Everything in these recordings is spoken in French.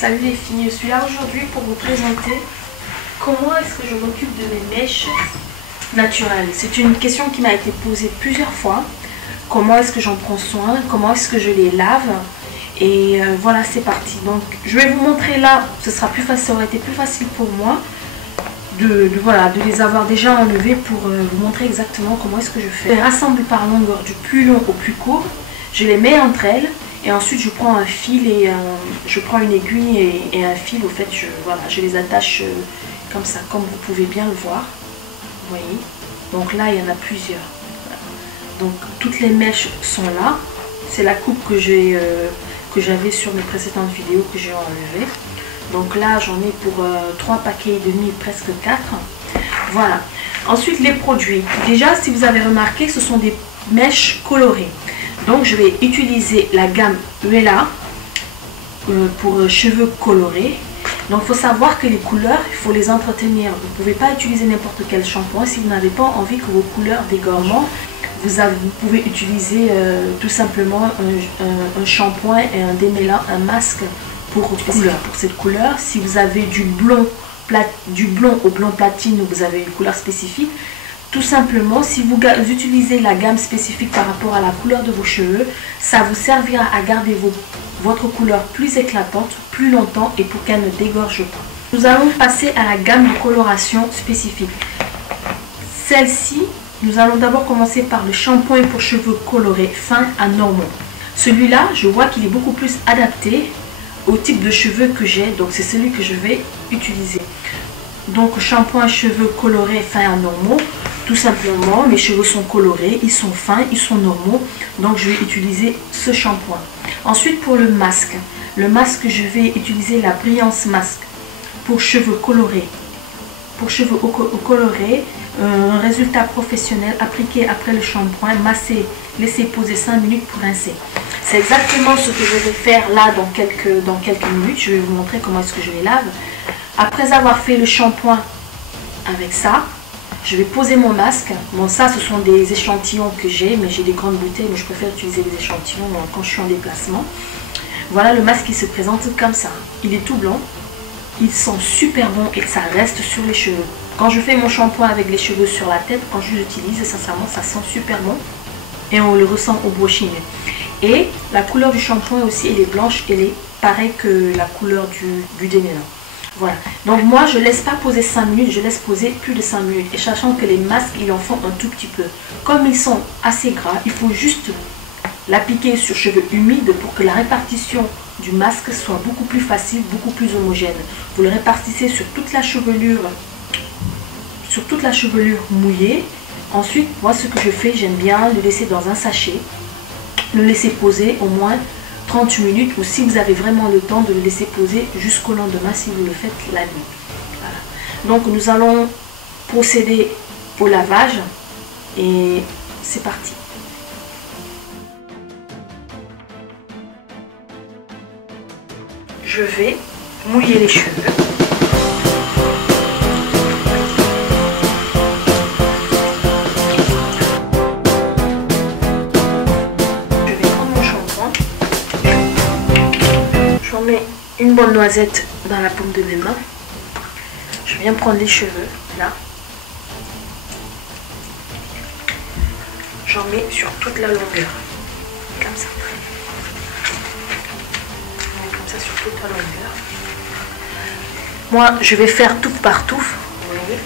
Salut les filles, je suis là aujourd'hui pour vous présenter comment est-ce que je m'occupe de mes mèches naturelles. C'est une question qui m'a été posée plusieurs fois. Comment est-ce que j'en prends soin, comment est-ce que je les lave. Et voilà, c'est parti. Donc je vais vous montrer là, ce sera plus facile, ça aurait été plus facile pour moi de les avoir déjà enlevés pour vous montrer exactement comment est-ce que je fais. Je les rassemble par longueur du plus long au plus court, je les mets entre elles. Et ensuite je prends un fil et je prends une aiguille et un fil. Au fait, je les attache comme ça, comme vous pouvez bien le voir. Vous voyez. Donc là, il y en a plusieurs. Donc toutes les mèches sont là. C'est la coupe que j'avais sur mes précédentes vidéos que j'ai enlevée. Donc là, j'en ai pour 3 paquets et demi, presque 4. Voilà. Ensuite, les produits. Déjà, si vous avez remarqué, ce sont des mèches colorées. Donc je vais utiliser la gamme Wella pour cheveux colorés. Donc il faut savoir que les couleurs, il faut les entretenir. Vous ne pouvez pas utiliser n'importe quel shampoing si vous n'avez pas envie que vos couleurs dégorgent. Vous pouvez utiliser tout simplement un shampoing et un démêlant, un masque pour cette couleur. Si vous avez du blond au blond platine, vous avez une couleur spécifique. Tout simplement, si vous utilisez la gamme spécifique par rapport à la couleur de vos cheveux, ça vous servira à garder votre couleur plus éclatante, plus longtemps et pour qu'elle ne dégorge pas. Nous allons passer à la gamme de coloration spécifique. Celle-ci, nous allons d'abord commencer par le shampoing pour cheveux colorés fins à normaux. Celui-là, je vois qu'il est beaucoup plus adapté au type de cheveux que j'ai, donc c'est celui que je vais utiliser. Donc shampoing cheveux colorés fins à normaux. Tout simplement, mes cheveux sont colorés, ils sont fins, ils sont normaux. Donc je vais utiliser ce shampoing. Ensuite pour le masque, je vais utiliser la Brillance Masque pour cheveux colorés. Pour cheveux colorés, un résultat professionnel, appliqué après le shampoing, masser, laisser poser 5 minutes pour rincer. C'est exactement ce que je vais faire là dans quelques minutes. Je vais vous montrer comment est-ce que je les lave. Après avoir fait le shampoing avec ça, je vais poser mon masque. Bon, ça, ce sont des échantillons que j'ai, mais j'ai des grandes bouteilles, mais je préfère utiliser des échantillons quand je suis en déplacement. Voilà le masque qui se présente comme ça. Il est tout blanc. Il sent super bon et ça reste sur les cheveux. Quand je fais mon shampoing avec les cheveux sur la tête, quand je l'utilise, sincèrement, ça sent super bon. Et on le ressent au brushing. Et la couleur du shampoing aussi, elle est blanche. Elle est pareille que la couleur du démêlant. Voilà, donc moi je laisse pas poser 5 minutes, je laisse poser plus de 5 minutes. Et sachant que les masques, ils en font un tout petit peu. Comme ils sont assez gras, il faut juste l'appliquer sur cheveux humides pour que la répartition du masque soit beaucoup plus facile, beaucoup plus homogène. Vous le répartissez sur toute la chevelure mouillée. Ensuite, moi ce que je fais, j'aime bien le laisser dans un sachet, le laisser poser au moins 30 minutes, ou si vous avez vraiment le temps de le laisser poser jusqu'au lendemain si vous le faites la nuit. Voilà. Donc nous allons procéder au lavage et c'est parti. Je vais mouiller les cheveux. J'en mets une bonne noisette dans la paume de mes mains. Je viens prendre les cheveux, là. J'en mets sur toute la longueur. Comme ça. Comme ça sur toute la longueur. Moi, je vais faire touffe par touffe. Vous voyez.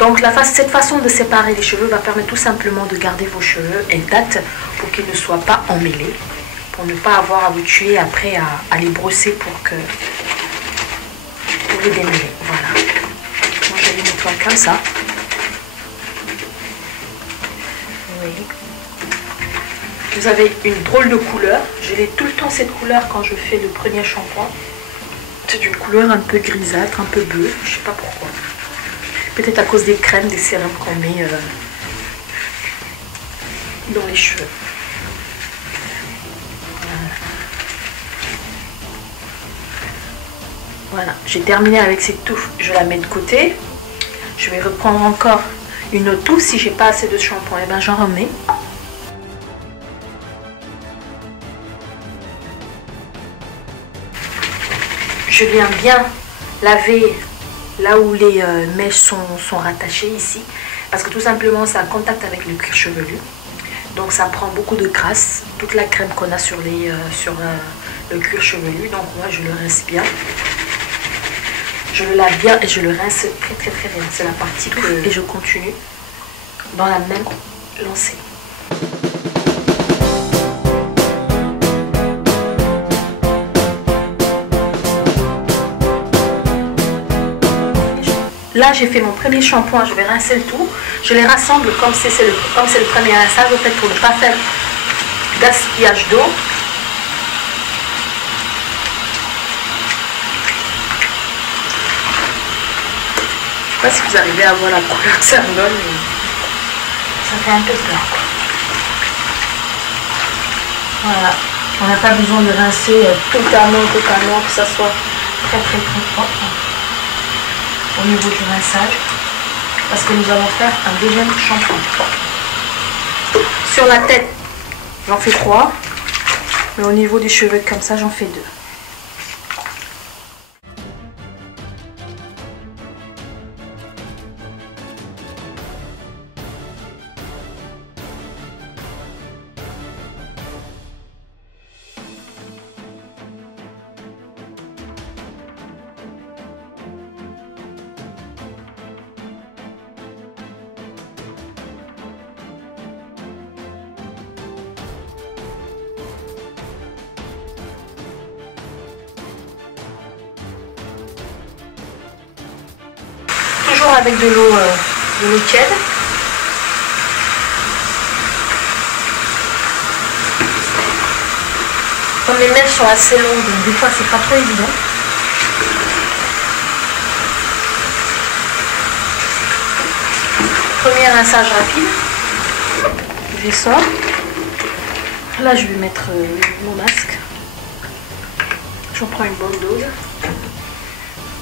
Donc cette façon de séparer les cheveux va permettre tout simplement de garder vos cheveux intacts pour qu'ils ne soient pas emmêlés, pour ne pas avoir à vous tuer après à les brosser pour les démêler. Voilà. Moi je les nettoie comme ça. Oui. Vous avez une drôle de couleur. Je l'ai tout le temps cette couleur quand je fais le premier shampoing. C'est une couleur un peu grisâtre, un peu bleue. Je ne sais pas pourquoi. Peut-être à cause des crèmes, des sérums qu'on met dans les cheveux. Voilà, j'ai terminé avec cette touffe. Je la mets de côté. Je vais reprendre encore une autre touche. Si j'ai pas assez de shampoing, et ben j'en remets. Je viens bien laver là où les mèches sont rattachées ici, parce que tout simplement c'est en contact avec le cuir chevelu, donc ça prend beaucoup de crasse, toute la crème qu'on a sur le cuir chevelu. Donc moi je le rince bien, je le lave bien et je le rince très bien. C'est la partie que... Et je continue dans la même lancée. Là, j'ai fait mon premier shampoing, je vais rincer le tout. Je les rassemble comme c'est le premier rinçage, en fait, pour ne pas faire gaspillage d'eau. Je ne sais pas si vous arrivez à voir la couleur que ça me donne, mais ça fait un peu peur, quoi. Voilà, on n'a pas besoin de rincer totalement, que ça soit très propre au niveau du rinçage, parce que nous allons faire un deuxième shampoing. Sur la tête, j'en fais 3, mais au niveau des cheveux comme ça, j'en fais 2. Toujours avec de l'eau tiède. Comme les mèches sont assez longues, donc des fois c'est pas trop évident. Premier rinçage rapide. Je sors. Là je vais mettre mon masque. J'en prends une bonne dose.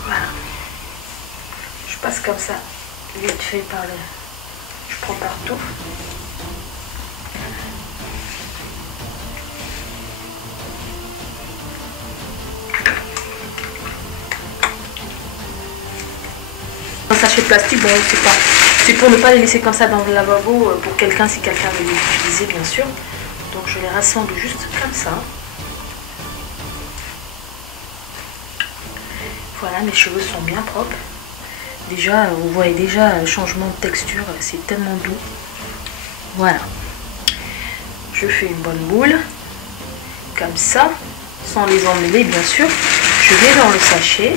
Voilà. Je passe comme ça, vite fait par le... Je prends partout. Un sachet plastique, bon c'est pas... C'est pour ne pas les laisser comme ça dans le lavabo pour quelqu'un, si quelqu'un veut les utiliser bien sûr. Donc je les rassemble juste comme ça. Voilà, mes cheveux sont bien propres. Déjà, vous voyez déjà un changement de texture, c'est tellement doux. Voilà. Je fais une bonne boule, comme ça, sans les emmêler bien sûr. Je vais dans le sachet.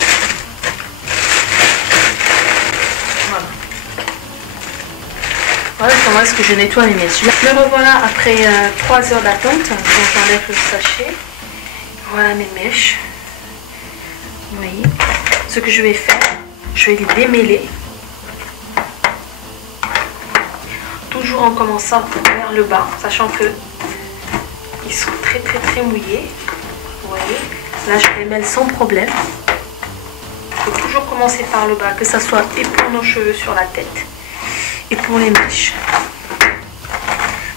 Voilà. Voilà comment est-ce que je nettoie mes mèches. Me revoilà après 3 heures d'attente, quand j'enlève le sachet. Voilà mes mèches. Vous voyez. Ce que je vais faire, je vais les démêler. Toujours en commençant vers le bas, sachant que ils sont très mouillés. Vous voyez, là je les mêle sans problème. Il faut toujours commencer par le bas, que ça soit et pour nos cheveux sur la tête et pour les mèches.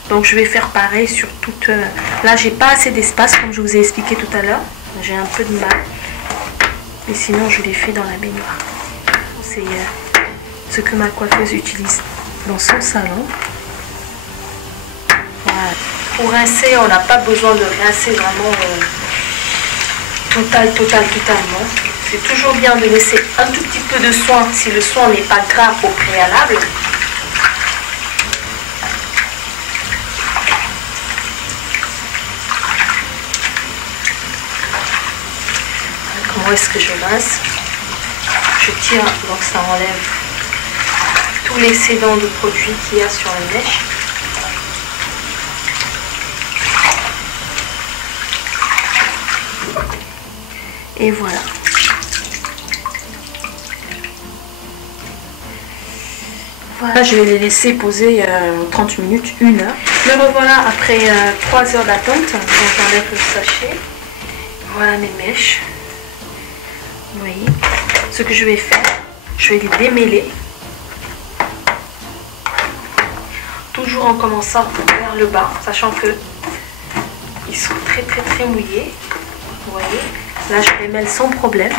Donc je vais faire pareil sur toute... Là j'ai pas assez d'espace comme je vous ai expliqué tout à l'heure. J'ai un peu de mal. Mais sinon je les fais dans la baignoire. C'est ce que ma coiffeuse utilise dans son salon. Voilà. Pour rincer, on n'a pas besoin de rincer vraiment totalement. C'est toujours bien de laisser un tout petit peu de soin si le soin n'est pas grave au préalable. Comment est-ce que je rince? Je tire, donc ça enlève tous les sédants de produits qu'il y a sur les mèches. Et voilà. Voilà, je vais les laisser poser 30 minutes, 1 heure. Me revoilà après 3 heures d'attente, quand j'enlève le sachet. Voilà mes mèches. Vous voyez, ce que je vais faire, je vais les démêler. toujours en commençant vers le bas, sachant que ils sont très mouillés. Vous voyez, là je les mêle sans problème.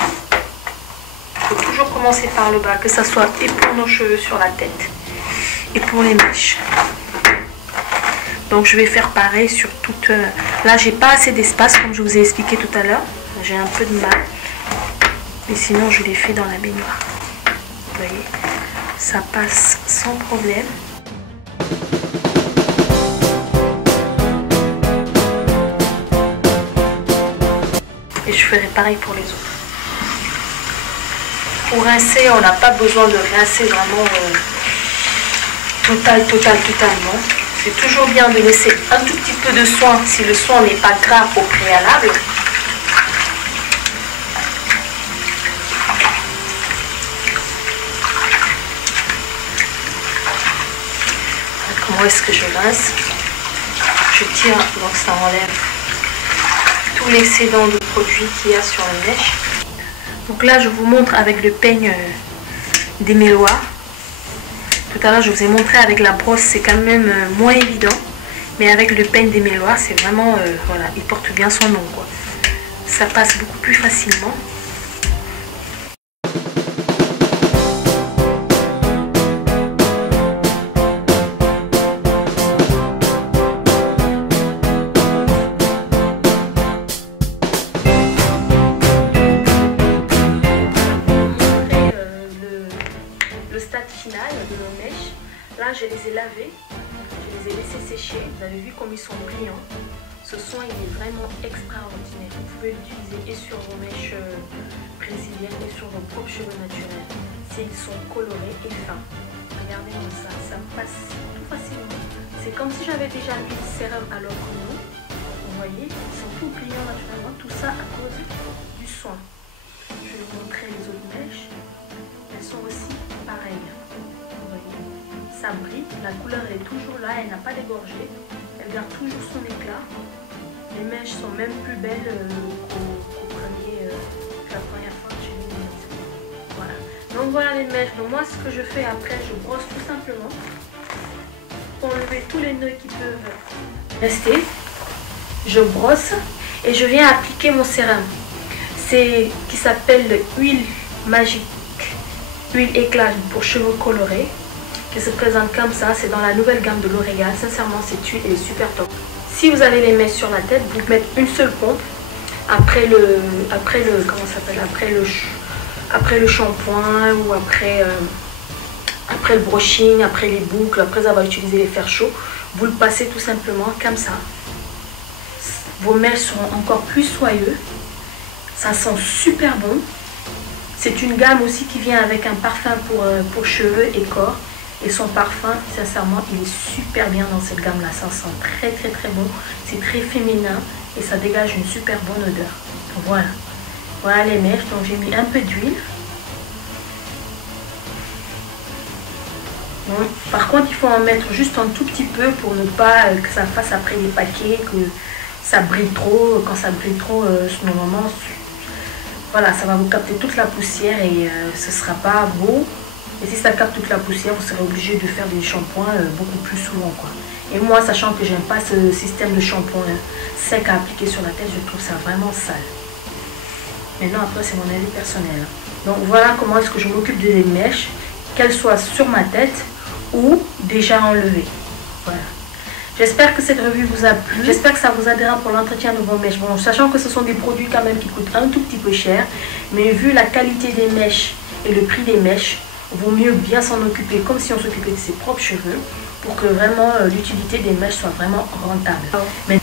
Il faut toujours commencer par le bas, que ça soit et pour nos cheveux sur la tête et pour les mèches. Donc je vais faire pareil sur toute... Là j'ai pas assez d'espace comme je vous ai expliqué tout à l'heure. J'ai un peu de mal. Mais sinon je les fais dans la baignoire. Vous voyez, ça passe sans problème. Et je ferai pareil pour les autres. Pour rincer, on n'a pas besoin de rincer vraiment totalement. C'est toujours bien de laisser un tout petit peu de soin si le soin n'est pas grave au préalable. Comment est-ce que je rince? Je tire, donc ça enlève tout l'excédent de produit qu'il y a sur la mèche. Donc là, je vous montre avec le peigne démêloir. Tout à l'heure, je vous ai montré avec la brosse, c'est quand même moins évident. Mais avec le peigne démêloir, c'est vraiment, voilà, il porte bien son nom, quoi. Ça passe beaucoup plus facilement. Final de nos mèches. Là je les ai lavés, je les ai laissés sécher. Vous avez vu comme ils sont brillants. Ce soin il est vraiment extraordinaire. Vous pouvez l'utiliser et sur vos mèches brésiliennes et sur vos propres cheveux naturels. S'ils sont colorés et fins. Regardez-moi ça, ça passe tout facilement. C'est comme si j'avais déjà mis le sérum à leur nom. Vous voyez, ils sont tout brillants naturellement. Tout ça à cause du soin. Je vais vous montrer les autres mèches. Elles sont aussi pareilles. Vous voyez, ça brille, la couleur elle est toujours là, elle n'a pas dégorgé, elle garde toujours son éclat. Les mèches sont même plus belles que la première fois que j'ai mis les mèches. Voilà. Donc voilà les mèches. Donc moi ce que je fais après, je brosse tout simplement pour enlever tous les nœuds qui peuvent rester. Je brosse et je viens appliquer mon sérum. C'est qui s'appelle l'huile magique. Huile éclat pour cheveux colorés qui se présente comme ça. C'est dans la nouvelle gamme de L'Oréal. Sincèrement cette huile est super top. Si vous avez les mèches sur la tête, vous mettez une seule pompe après le shampoing ou après le brushing, après les boucles, après avoir utilisé les fers chauds. Vous le passez tout simplement comme ça. Vos mèches seront encore plus soyeux. Ça sent super bon. C'est une gamme aussi qui vient avec un parfum pour cheveux et corps. Et son parfum, sincèrement, il est super bien dans cette gamme-là. Ça sent très bon. C'est très féminin et ça dégage une super bonne odeur. Voilà. Voilà les mèches. Donc j'ai mis un peu d'huile. Par contre, il faut en mettre juste un tout petit peu pour ne pas que ça fasse après des paquets, que ça brille trop. Quand ça brille trop, normalement... Voilà, ça va vous capter toute la poussière et ce ne sera pas beau. Et si ça capte toute la poussière, vous serez obligé de faire des shampoings beaucoup plus souvent, quoi. Et moi, sachant que j'aime pas ce système de shampoing sec à appliquer sur la tête, je trouve ça vraiment sale. Maintenant, après, c'est mon avis personnel. Donc voilà comment est-ce que je m'occupe des mèches, qu'elles soient sur ma tête ou déjà enlevées. Voilà. J'espère que cette revue vous a plu. J'espère que ça vous aidera pour l'entretien de vos mèches. Bon, sachant que ce sont des produits quand même qui coûtent un tout petit peu cher. Mais vu la qualité des mèches et le prix des mèches, vaut mieux bien s'en occuper comme si on s'occupait de ses propres cheveux. Pour que vraiment l'utilité des mèches soit vraiment rentable. Mais